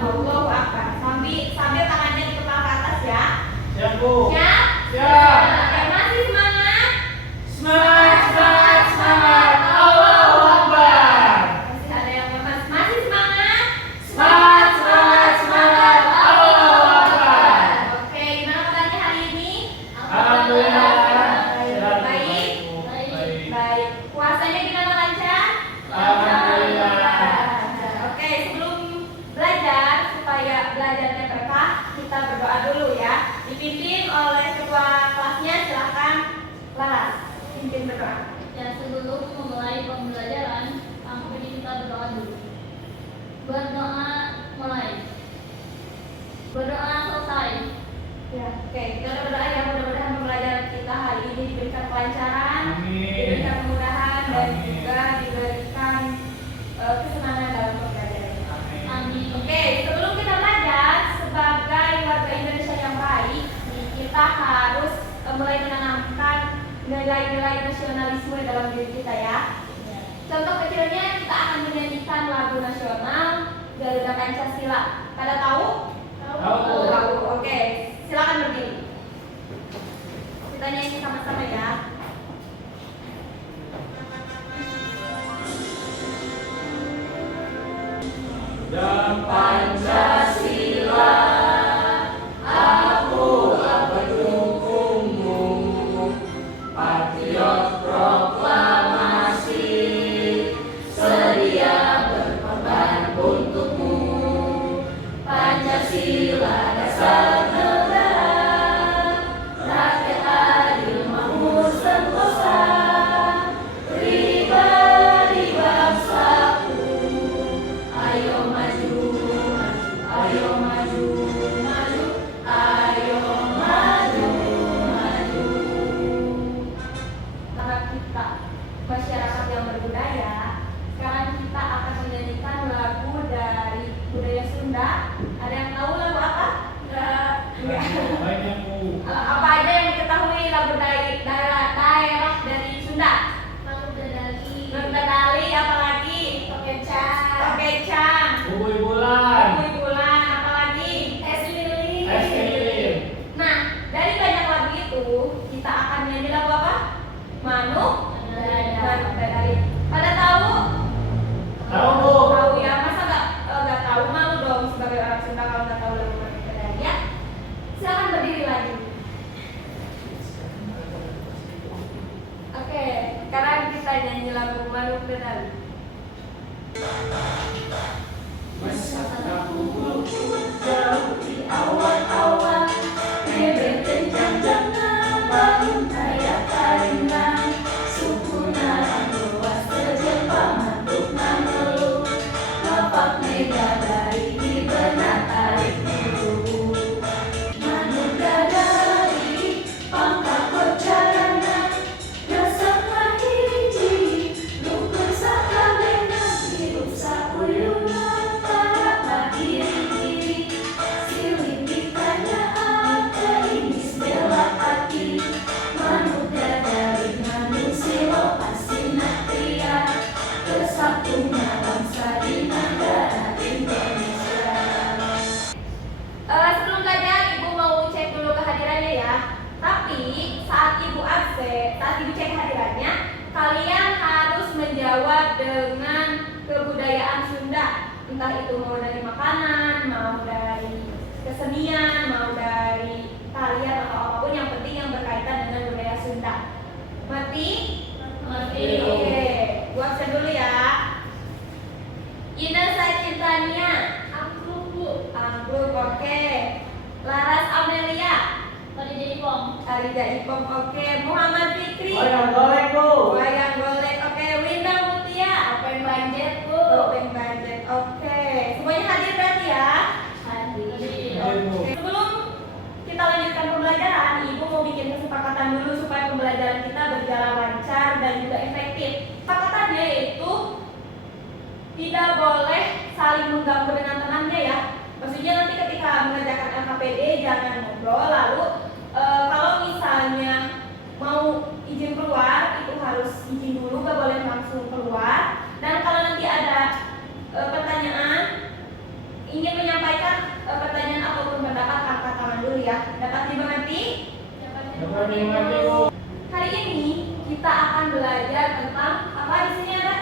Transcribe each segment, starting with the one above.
Allahu Akbar. Sambil tangannya dikepal ke atas ya. Siap, Bu. Siap? Siap. Oke, masih semangat? Semangat, semangat, semangat. Allahu Akbar. Masih ada yang lemas. Masih semangat? Semangat, semangat, semangat. Allahu Akbar. Oke, gimana kabarnya hari ini? Alhamdulillah. Baik. Baik. Puasanya gimana, lancar? Alhamdulillah. Oke, sebelum belajar supaya belajarnya berkah, kita berdoa dulu ya. Dipimpin oleh ketua kelasnya, silakan Laras. Pimpin berdoa. Dan sebelum memulai pembelajaran, kita berdoa dulu. Berdoa mulai. Berdoa selesai. Ya, oke, kita udah berdoa ya, mudah-mudahan pembelajaran kita hari ini diberikan kelancaran, Amin. diberikan kemudahan dan Amin. juga diberikan kesenangan dalam pembelajaran. Amin. Oke, sebelum kita belajar sebagai warga Indonesia yang baik, kita harus mulai menanamkan nilai-nilai nasionalisme dalam diri kita ya. Contoh kecilnya, kita akan menyanyikan lagu nasional Garuda Pancasila. Pada tahu? Tahu. Tahu. Oke, silakan berdiri. Kita nyanyi sama-sama ya. Dan Pancasila, akulah pendukungmu, patriot proklamasi, sedia berkorban untukmu. Pancasila dasar negara, rakyat adil makmur sentosa, pribadi bangsaku. Ayo maju, maju, ayo maju, maju, ayo maju, maju. Karena kita masyarakat yang berbudaya, sekarang kita akan menyanyikan lagu dari budaya Sunda. Ada yang tahu lagu apa? Enggak. Banyak, Bu. Apa aja yang diketahui lagu dari daerah dari Sunda? Lalu dari Nurdadali, apalagi? Tokecang. Bubui bulan. Bui Bulan, apalagi? Es Lilin. Es lilin. Nah, dari banyak lagu itu kita akan nyanyi lagu apa? Manuk Dadari. Pada tahu? Tahu, Bu. Tahu ya, masa nggak tahu, malu dong sebagai orang Sunda kalau nggak tahu lagu Manuk Dadari ya. Silakan berdiri lagi. Oke, sekarang kita nyanyi lagu Manuk Dadari. Masa aku jauh di awan-awan, bebek kencang bangun kayak karingan, suku narang luas terjepang mantuk mengeluh, lapak mega dari di benak tarik dulu. Manuk dadari, pangkat kocarana, resep hiji, lukun sakalena, hirup sakuyunan, para berdiri-diri, silih ditanya apa ini bela hati. Manuk dadari, manuk silo asinatria, bersatunya bangsa di negara Indonesia. Sebelum belajar, Ibu mau cek dulu kehadirannya ya. Tapi saat Ibu absen, saat Ibu cek kehadirannya, kalian harus menjawab dengan kebudayaan Sunda. Entah itu mau dari makanan, mau dari kesenian, mau dari tarian atau apapun, yang penting yang berkaitan dengan budaya Sunda. Mengerti? Mengerti. Oke, Bu absen dulu ya. Ina Sacintania. Ambruk, oke. Laras Amelia. Arida Ipom, oke. Muhammad Fikri. Wayang golek, Bu. Wayang golek, oke. Winda Mutia. Open budget, Bu. Open budget, oke. Semuanya hadir berarti ya? Hadir. Oke. Sebelum kita lanjutkan pembelajaran, Ibu mau bikin kesepakatan dulu supaya pembelajaran kita berjalan lancar dan juga efektif. Kesepakatannya yaitu tidak boleh saling mengganggu dengan temannya ya. Maksudnya nanti ketika mengerjakan LKPD jangan ngobrol, lalu kalau misalnya mau izin keluar itu harus izin dulu, gak boleh langsung keluar. Dan kalau nanti ada pertanyaan ingin menyampaikan paham dulu ya. Dapat dimengerti? Dapat dimengerti, Bu. Hari ini kita akan belajar tentang apa di sini ada?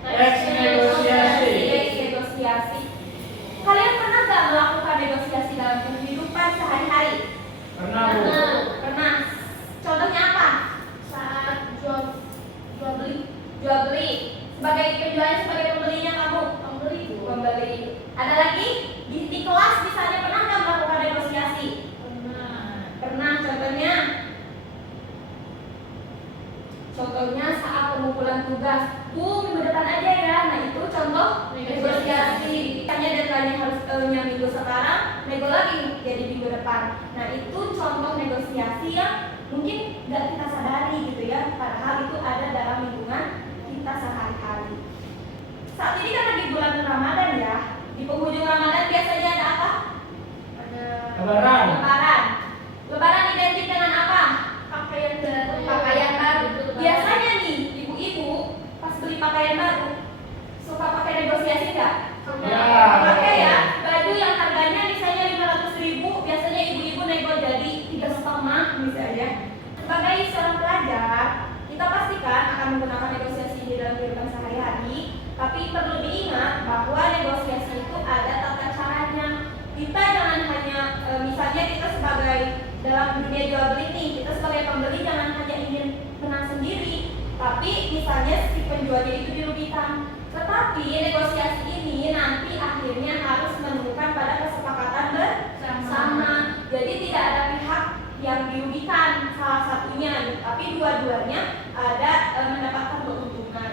Teks negosiasi. Teks negosiasi. Kalian pernah nggak melakukan negosiasi dalam kehidupan sehari-hari? Pernah, Bu. Pernah. Contohnya apa? Saat jual beli. Jual beli. Sebagai penjualnya, sebagai pembelinya kamu? Pembeli, Bu. Pembeli. Ada lagi di kelas misalnya pernah nggak melakukan negosiasi? Pernah. Contohnya saat pengumpulan tugas. Bu, minggu depan aja ya. Nah itu contoh negosiasi. Hanya deadline harus minggu sekarang, nego lagi jadi minggu depan. Nah itu contoh negosiasi yang mungkin nggak kita sadari gitu ya. Padahal itu ada dalam lingkungan kita sehari-hari. Saat ini kan lagi bulan Ramadan ya. Di penghujung Ramadan biasanya ada apa? Ada Lebaran. Lebaran. Lebaran identik dengan apa? pakaian baru. Pakaian baru. Biasanya nih ibu-ibu pas beli pakaian baru suka pakai negosiasi nggak? Ya. Pakai ya. Baju yang harganya misalnya 500.000, biasanya ibu-ibu nego jadi 3,5 misalnya. Sebagai seorang pelajar, kita pastikan akan menggunakan negosiasi di dalam kehidupan sehari-hari. Tapi perlu diingat bahwa negosiasi itu ada tata caranya. Kita jangan hanya misalnya kita sebagai dalam dunia jual beli nih, kita sebagai pembeli jangan hanya ingin menang sendiri, tapi misalnya si penjualnya itu dirugikan. Tetapi negosiasi ini nanti akhirnya harus menemukan pada kesepakatan bersama. Jadi tidak ada pihak yang dirugikan salah satunya, tapi dua-duanya ada mendapatkan keuntungan.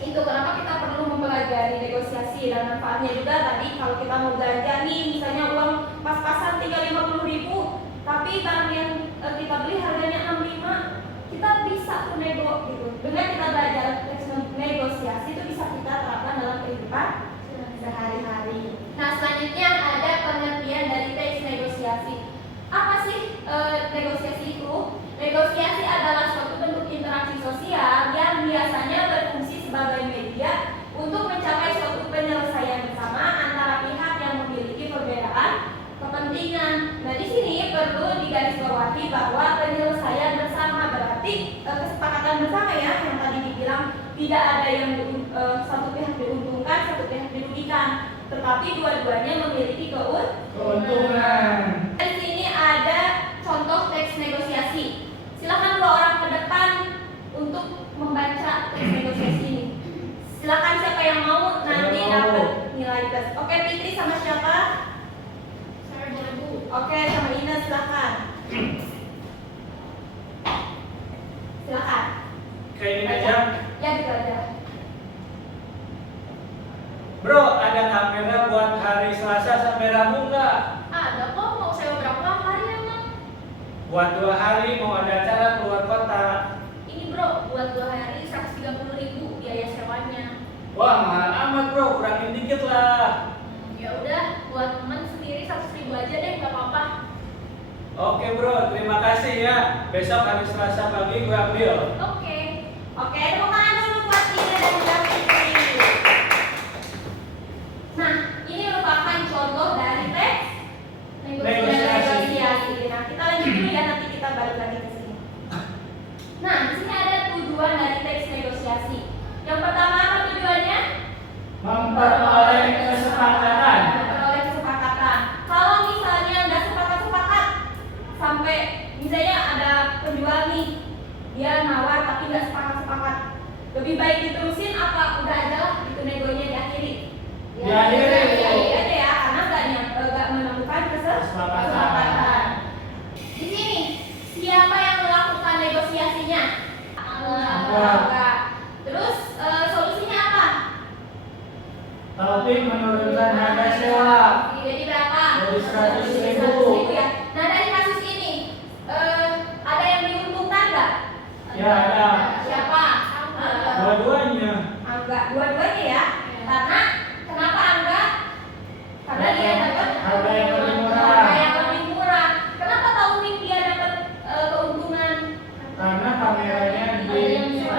Itu kenapa kita perlu mempelajari negosiasi, dan manfaatnya juga tadi kalau kita mau belanja nih misalnya uang pas-pasan 350.000, tapi barang yang kita beli harganya 65, kita bisa tuh nego gitu. Dengan kita belajar teks negosiasi itu bisa kita terapkan dalam kehidupan sehari-hari. Nah selanjutnya ada pengertian dari teks negosiasi. Apa sih negosiasi itu? Negosiasi adalah suatu bentuk interaksi sosial yang biasanya berfungsi sebagai media untuk mencapai suatu penyelesaian bersama antara pihak yang memiliki perbedaan kepentingan. Nah, di sini perlu digarisbawahi bahwa penyelesaian bersama berarti kesepakatan bersama ya, yang tadi dibilang tidak ada yang satu pihak diuntungkan, satu pihak dirugikan, tetapi dua-duanya memiliki Keuntungan. Di sini ada contoh teks negosiasi. Silakan dua orang ke depan untuk membaca teks negosiasi ini. Silakan siapa yang mau nanti dapat nilai plus. Oke, Fitri sama siapa? Saya boleh, Bu. Oke, sama Ina silakan. Silakan. Kayak ini aja. Ya gitu aja. Bro, ada kamera buat hari Selasa sampai Rabu nggak? Ada kok, mau sewa berapa hari emang? Buat 2 hari mau ada acara keluar kota. Ini bro, buat 2 hari 130.000 biaya sewanya. Wah, mahal amat bro, kurangin dikit lah. Ya udah, buat teman sendiri 100.000 aja deh, nggak apa-apa. Oke bro, terima kasih ya. Besok hari Selasa pagi gue ambil. Oke. Oke, tepuk tangan dulu buat Ina dan juga Fitri. Nah, ini merupakan contoh dari teks negosiasi. Nah, kita lanjut dulu ya, nanti kita balik lagi ke sini. Nah, di sini ada tujuan dari teks negosiasi. Yang pertama apa tujuannya? Memperoleh kesepakatan. Memperoleh kesepakatan. Kalau misalnya nggak sepakat-sepakat, sampai misalnya ada penjual nih, dia nawar tapi nggak sepakat-sepakat, lebih baik diterusin apa udah aja lah itu negonya diakhiri? Diakhiri. Diakhiri aja ya, karena nggak menemukan kesepakatan. Di sini siapa yang melakukan negosiasinya? Enggak. Terus solusinya apa? Taufik menurunkan harga sewa. Jadi berapa? Jadi 100.000. 100.000 ya. Nah dari kasus ini ada yang diuntungkan nggak? Ya ada. Siapa? Dua-duanya. Angga. Dua-duanya ya. Karena kenapa Angga? Karena dia dapat Harga yang lebih murah. Harga yang lebih murah. Kenapa Taufik dia dapat keuntungan? Karena kameranya di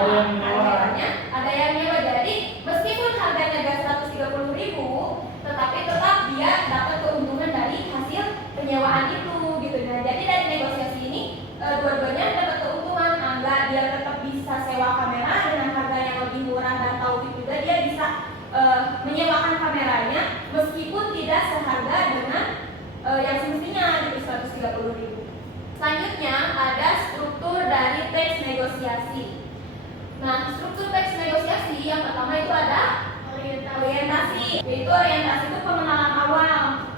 yang mewah. Ada yang nyewa, jadi meskipun harganya gak 130.000, tetapi tetap dia dapat keuntungan dari hasil tidak seharga dengan yang semestinya gitu 130.000. Selanjutnya ada struktur dari teks negosiasi. Nah, struktur teks negosiasi yang pertama itu ada orientasi, yaitu orientasi itu pengenalan awal,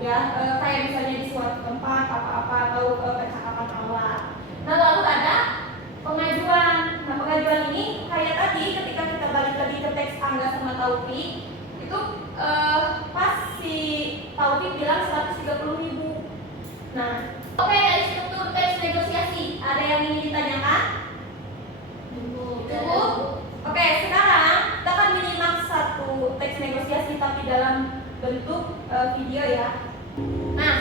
ya kayak misalnya di suatu tempat apa-apa atau percakapan awal. Nah, lalu ada pengajuan. Nah, pengajuan ini kayak tadi ketika kita balik lagi ke teks Angga sama Taufik, itu pas si Taufik bilang 130.000. Nah, oke, dari struktur teks negosiasi ada yang ingin ditanyakan? Cukup? Oke, sekarang kita akan menyimak satu teks negosiasi tapi dalam bentuk video ya. Nah,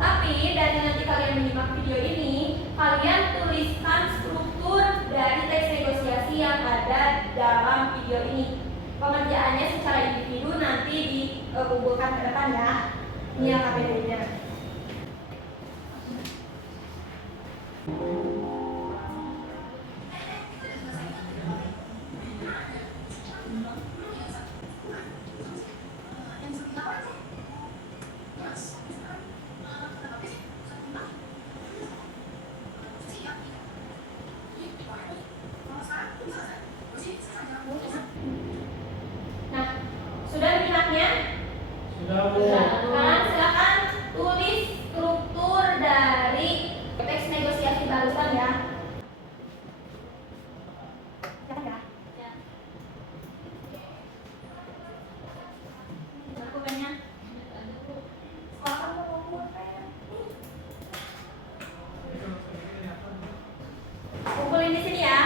tapi dari nanti kalian menyimak video ini, kalian tuliskan struktur dari teks negosiasi yang ada dalam video ini. Pengerjaannya secara individu nanti dikumpulkan ke depan ya. Ini yang KPD-nya. Nah, sudah menyimaknya? Sudah, Bu. Sekarang silakan tulis struktur dari teks negosiasi barusan ya. Silakan ya. Aku pengen sekolah kamu mau pulpen. Kumpulin di sini ya.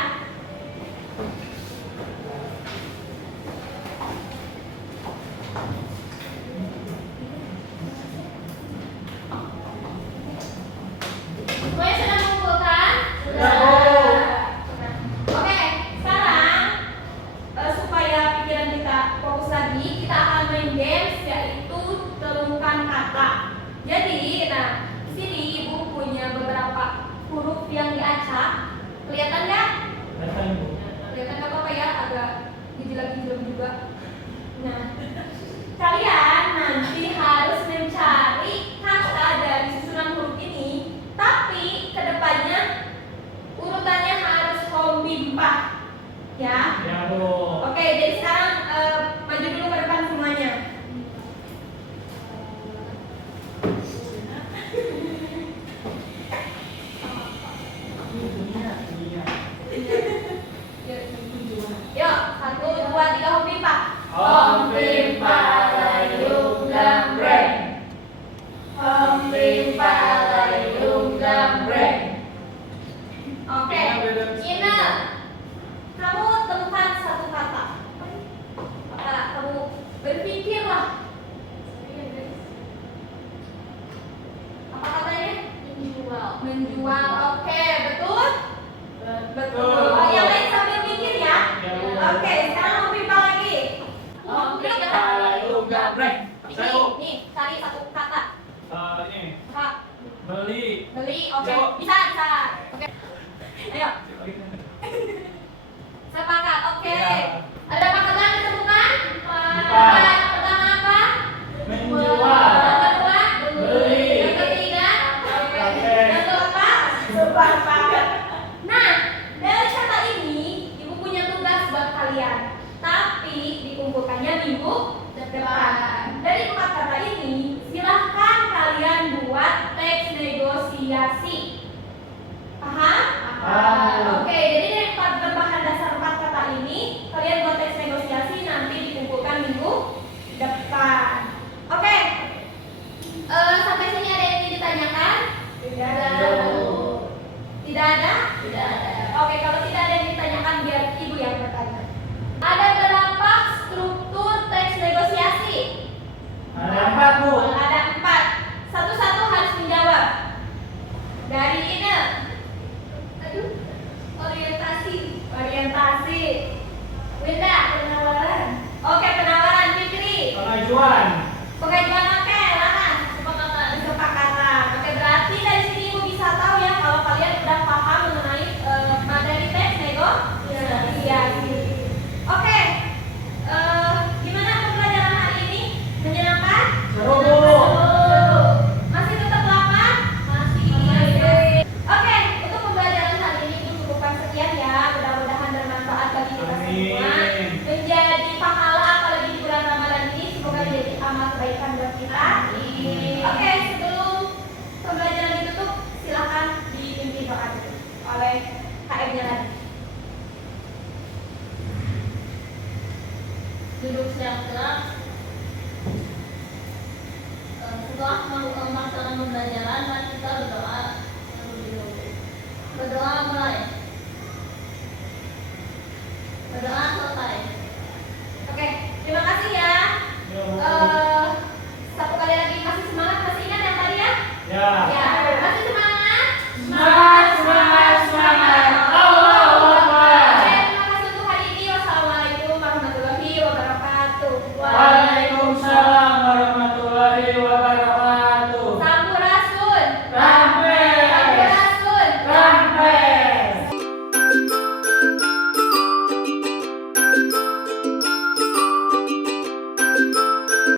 Semuanya sudah mengumpulkan? Sudah, Bu. Nah, oke, sekarang supaya pikiran kita fokus lagi, kita akan main games yaitu terungkan kata. Jadi, nah di sini ibu punya beberapa huruf yang diacak. Kelihatan nggak? Datang, Bu. Kelihatan nggak apa-apa ya, agak gijil-gijil juga. Nah, kalian nanti harus mencari kata dari susunan huruf ini, tapi kedepannya urutannya harus hombimpa, ya. Ya, Bu. Oke, jadi sekarang maju dulu ke depan semuanya. Yuk, 1, 2, 3, hombimpa. Hombimpa layung gambreng. Hombimpa layung gambreng. Oke, Ina, kamu temukan satu kata. Maka kamu berpikirlah. Apa katanya? Menjual. Menjual. Oke, betul? Betul. Oh, yang lain sambil mikir ya. Ya, Bu. Oke, sekarang hombimpa lagi. Hombimpa layung gambreng. Saya, Bu. Nih, cari satu kata. Ini Kak, beli. beli. Oke, Yuk. bisa. Oke. Ayo. Sepakat, oke. Ya. Ada apa kata yang ditemukan? Empat. Yang pertama apa? Menjual. Yang kedua? Beli. Yang ketiga? Oke. Yang keempat? Sepakat. Nah, dari kata ini, ibu punya tugas buat kalian. Tapi dikumpulkannya minggu depan. Dari 4 kata ini, silahkan kalian buat teks negosiasi. Paham? Paham. Oke, jadi dari berbahan dasar 4 kata ini, kalian buat teks negosiasi nanti dikumpulkan minggu depan. Oke. Sampai sini ada yang ingin ditanyakan? Tidak ada. Tidak ada? Tidak ada. Oke, kalau tidak